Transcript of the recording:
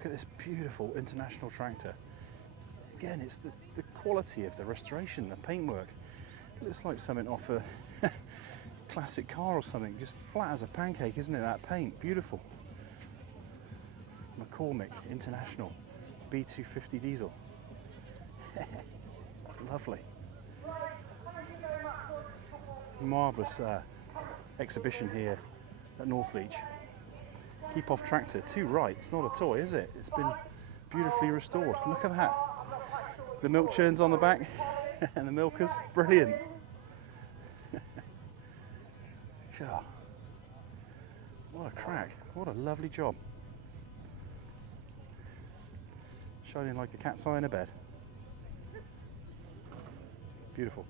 Look at this beautiful International tractor. Again, it's the quality of the restoration, the paintwork. It looks like something off a classic car or something, just flat as a pancake, isn't it, that paint? Beautiful. McCormack International B250 diesel. Lovely. Marvellous exhibition here at Northleach. Keep off tractor, too right, it's not a toy, is it? It's been beautifully restored. Look at that. The milk churns on the back and the milkers, brilliant. God. What a crack, what a lovely job. Shining like a cat's eye in a bed. Beautiful.